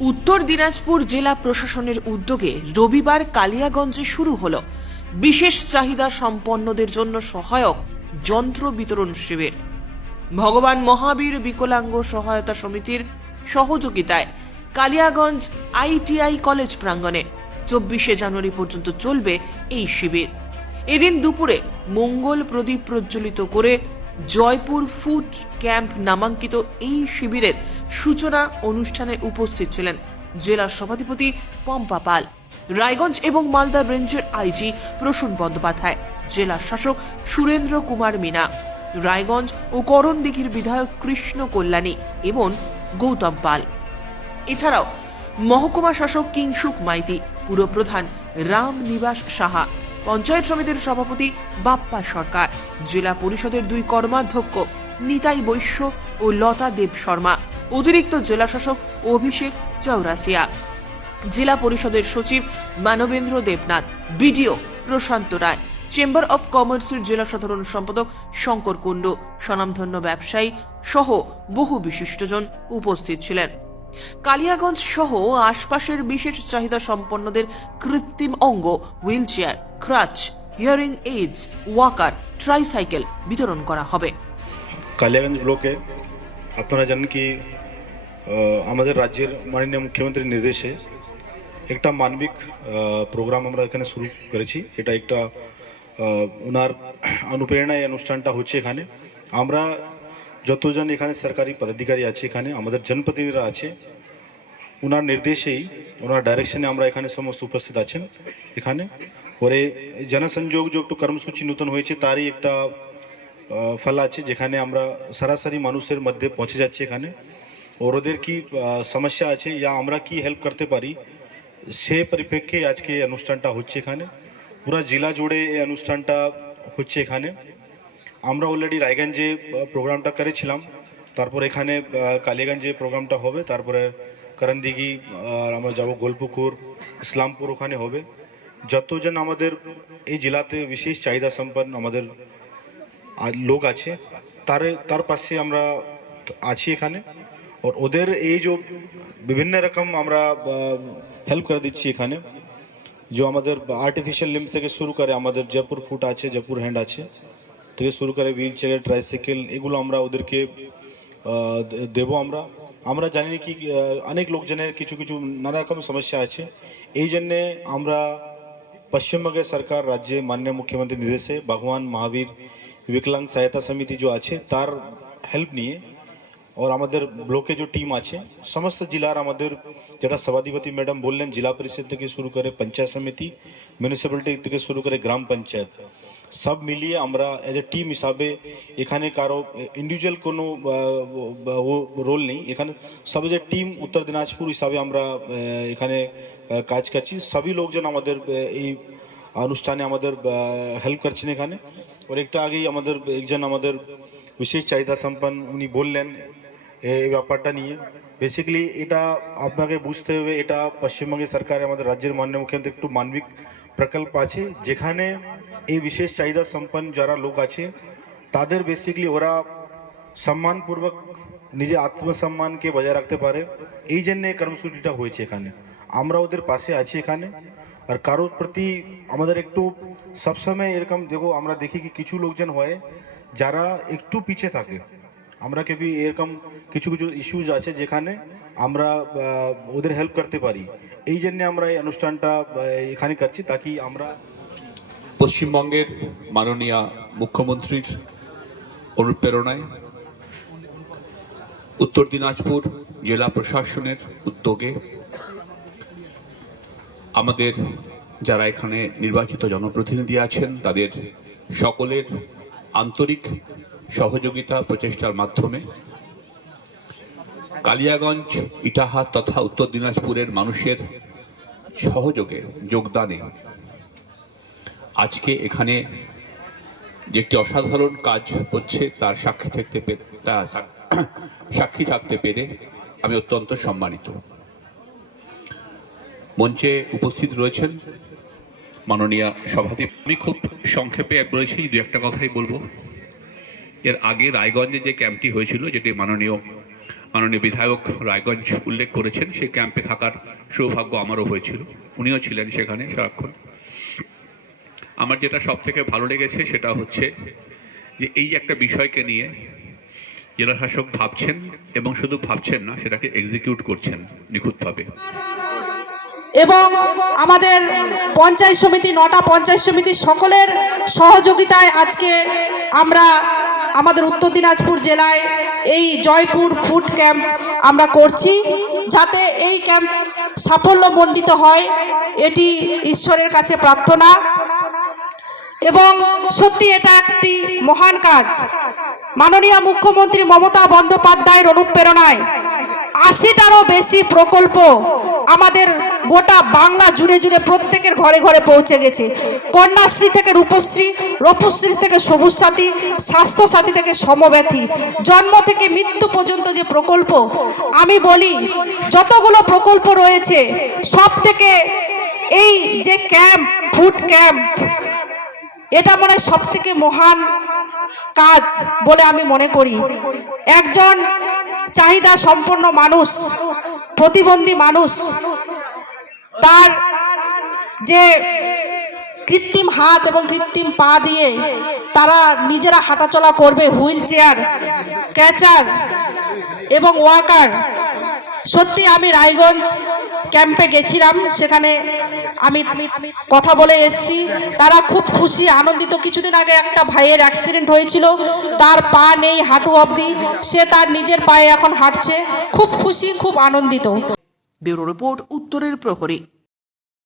উত্তর দিনাজপুর জেলা প্রশাসনের উদ্যোগে রবিবার কালিয়াগঞ্জে শুরু হলো বিশেষ চাহিদা সম্পন্নদের জন্য সহায়ক যন্ত্র বিতরণ শিবির। ভগবান মহাবীর বিকলাঙ্গ সহায়তা সমিতির সহযোগিতায় কালিয়াগঞ্জ আইটিআই কলেজ প্রাঙ্গণে 24শে জানুয়ারি পর্যন্ত চলবে এই শিবির। এদিন দুপুরে মঙ্গল প্রদীপ প্রজ্বলিত করে জয়পুর ফুড ক্যাম্প নামাঙ্কিত এই শিবিরের সূচনা অনুষ্ঠানে উপস্থিত ছিলেন জেলা সভাধিপতি পম্পা পাল, রায়গঞ্জ এবং মালদা রেঞ্জের আইজি প্রসূন বন্দ্যোপাধ্যায়, জেলা শাসক সুরেন্দ্র কুমার মিনা, রায়গঞ্জ ও করণদিঘির বিধায়ক কৃষ্ণ কল্যাণী এবং গৌতম পাল। এছাড়াও মহকুমা শাসক কিংসুক মাইতি, পুরপ্রধান রাম নিবাস সাহা, পঞ্চায়েত সমিতির সভাপতি বাপ্পা সরকার, জেলা পরিষদের 2 কর্মাধ্যক্ষ নিতাই বৈশ্য ও লতা দেব শর্মা, অতিরিক্ত জেলা শাসক অভিষেক চৌরাসিয়া, জেলা পরিষদের সচিব Manabendra Debnath, BDO Prashanta Roy, chamber of কমার্সের জেলা সাধারণ সম্পাদক শঙ্কর কুণ্ডু, স্বনামধন্য ব্যবসায়ী সহ বহু বিশিষ্টজন উপস্থিত ছিলেন। কালিয়াগঞ্জ সহ আশপাশের বিশেষ চাহিদা সম্পন্নদের কৃত্রিম অঙ্গ, wheelchair, crutch, hearing aids, walker, tricycle বিতরণ করা হবে। কালিয়াগঞ্জ ব্লকে আপনারা জানেন কি আমাদের রাজ্যের মাননীয় মুখ্যমন্ত্রীর নির্দেশে একটা মানবিক প্রোগ্রাম আমরা এখানে শুরু করেছি। এটা একটা ওনার অনুপ্রেরণায় এই অনুষ্ঠানটা হচ্ছে। এখানে আমরা যতজন এখানে সরকারি পদাধিকারী আছে, এখানে আমাদের জনপ্রতিনিধিরা আছে, ওনার নির্দেশেই ওনার ডাইরেকশনে আমরা এখানে সমস্ত উপস্থিত আছেন এখানে। পরে জনসংযোগ যে একটু কর্মসূচি নতুন হয়েছে তারই একটা ফল আছে, যেখানে আমরা সরাসরি মানুষের মধ্যে পৌঁছে যাচ্ছি এখানে। ওর ওদের কি সমস্যা আছে ইয়া আমরা কি হেল্প করতে পারি সে পরিপ্রেক্ষে আজকে এই অনুষ্ঠানটা হচ্ছে এখানে। পুরা জেলা জুড়ে এই অনুষ্ঠানটা হচ্ছে এখানে। আমরা অলরেডি রায়গঞ্জে প্রোগ্রামটা করেছিলাম, তারপর এখানে কালিয়াগঞ্জে প্রোগ্রামটা হবে, তারপরে করণদিঘি আমরা যাব, গোলপুকুর, ইসলামপুর ওখানে হবে। যতজন আমাদের এই জেলাতে বিশেষ চাহিদা সম্পন্ন আমাদের লোক আছে তার পাশে আমরা আছি এখানে। और ওদের এই যে বিভিন্ন রকম আমরা হেল্প করে দিচ্ছি এখানে, যে আমাদের আর্টিফিশিয়াল লিম্স থেকে শুরু করে আমাদের জয়পুর ফুট আছে, জয়পুর হ্যান্ড আছে থেকে শুরু করে হুইল চেয়ার, ট্রাইসাইকেল, এগুলো আমরা ওদেরকে দেব। আমরা জানি কি অনেক লোকজনের কিছু কিছু নানা রকম সমস্যা আছে, এই জন্যে আমরা পশ্চিমবঙ্গ সরকার রাজ্যে মাননীয় মুখ্যমন্ত্রী নির্দেশে ভগবান মহাবীর विकलांग सहायता समिति जो আছে তার হেল্প নিয়ে और আমাদের ব্লকে যে টিম আছে সমস্ত জেলার আমাদের যেটা সভাধিপতি ম্যাডাম বললেন, জেলা পরিষদ থেকে শুরু করে পঞ্চায়েত সমিতি, মিউনিসিপ্যালিটি থেকে শুরু করে গ্রাম পঞ্চায়েত, সব মিলিয়ে আমরা এজ এ টিম হিসাবে এখানে কারো ইন্ডিভিজুয়াল কোনো রোল নেই, এখানে সব যে টিম উত্তর দিনাজপুর হিসাবে আমরা এখানে কাজ করছি। সবই লোকজন আমাদের এই অনুষ্ঠানে আমাদের হেল্প করছেন এখানে। और एक आगे আমাদের একজন আমাদের বিশেষ চাহিদা সম্পন্ন উনি বললেন এই ব্যাপারটা নিয়ে। বেসিক্যালি এটা আপনাকে বুঝতে হবে, এটা পশ্চিমবঙ্গ সরকার আমাদের রাজ্যের মাননীয় মুখ্যমন্ত্রী একটু মানবিক প্রকল্প আছে, যেখানে এই বিশেষ চাহিদা সম্পন্ন যারা লোক আছে তাদের বেসিক্যালি ওরা সম্মানপূর্বক নিজে আত্মসম্মানকে বজায় রাখতে পারে, এই জন্য এই কর্মসূচিটা হয়েছে এখানে। আমরা ওদের পাশে আছি এখানে। আর কারোর প্রতি আমাদের একটু সবসময় এরকম দেখো আমরা দেখি কি কিছু লোকজন হয় যারা একটু পিছিয়ে থাকে, আমরা কেবি এরকম কিছু কিছু ইস্যুজ আছে যেখানে আমরা ওদের হেল্প করতে পারি, এই জন্য আমরা এই অনুষ্ঠানটা এখানে করছি, তাকি আমরা পশ্চিমবঙ্গের মাননীয় মুখ্যমন্ত্রীর অনুপ্রেরণায় উত্তর দিনাজপুর জেলা প্রশাসনের উদ্যোগে আমাদের যারা এখানে নির্বাচিত জনপ্রতিনিধি আছেন তাদের সকলের আন্তরিক সহযোগিতা প্রচেষ্টার মাধ্যমে কালিয়াগঞ্জ, ইটাহার তথা উত্তর দিনাজপুরের মানুষের সহযোগে যোগদানে আজকে এখানে যে একটি অসাধারণ কাজ হচ্ছে তার সাক্ষী থাকতে পেরে আমি অত্যন্ত সম্মানিত। মঞ্চে উপস্থিত রয়েছেন মাননীয় সভাপতি। আমি খুব সংক্ষেপে বলেছি, দু একটা কথাই বলবো। এর আগে রায়গঞ্জে যে ক্যাম্পটি হয়েছিল, যেটি মাননীয় মাননীয় বিধায়ক রায়গঞ্জ উল্লেখ করেছেন, সেই ক্যাম্পে থাকার সৌভাগ্য আমারও হয়েছিল। উনিও ছিলেন সেখানে সারাক্ষণ। আমার যেটা সব থেকে ভালো লেগেছে সেটা হচ্ছে যে এই একটা বিষয়কে নিয়ে জেলাশাসক ভাবছেন, এবং শুধু ভাবছেন না, সেটাকে এক্সিকিউট করছেন নিখুঁতভাবে। এবং আমাদের পঞ্চায়েত সমিতি, 9টা পঞ্চায়েত সমিতি সকলের সহযোগিতায় আজকে আমরা আমাদের উত্তর দিনাজপুর জেলায় এই জয়পুর ফুড ক্যাম্প আমরা করছি, যাতে এই ক্যাম্প সাফল্যমণ্ডিত হয় এটি ঈশ্বরের কাছে প্রার্থনা। এবং সত্যি এটা একটি মহান কাজ। মাননীয় মুখ্যমন্ত্রী মমতা বন্দ্যোপাধ্যায়ের অনুপ্রেরণায় 80টারও বেশি প্রকল্প আমাদের গোটা বাংলা জুড়ে জুড়ে প্রত্যেকের ঘরে ঘরে পৌঁছে গেছে। কন্যাশ্রী থেকে রূপশ্রী, রূপশ্রী থেকে সবুজ সাথী, স্বাস্থ্য সাথী থেকে সমব্যথী, জন্ম থেকে মৃত্যু পর্যন্ত যে প্রকল্প, আমি বলি যতগুলো প্রকল্প রয়েছে সব থেকে এই যে ক্যাম্প, ফুড ক্যাম্প, এটা মনে হয় সব থেকে মহান কাজ বলে আমি মনে করি। একজন চাহিদা সম্পন্ন মানুষ, প্রতিবন্ধী মানুষ, তার যে কৃত্রিম হাত এবং কৃত্রিম পা দিয়ে তারা নিজেরা হাঁটাচলা করবে, হুইল চেয়ার, ক্র্যাচার এবং ওয়াকার। সত্যি আমি রায়গঞ্জ ক্যাম্পে গেছিলাম, সেখানে আমি কথা বলে এসেছি, তারা খুব খুশি, আনন্দিত। কিছুদিন আগে একটা ভাইয়ের অ্যাক্সিডেন্ট হয়েছিল, তার পা নেই হাঁটু অবধি, সে তার নিজের পায়ে এখন হাঁটছে, খুব খুশি, খুব আনন্দিত। ব্যুরো রিপোর্ট, উত্তরের প্রহরী।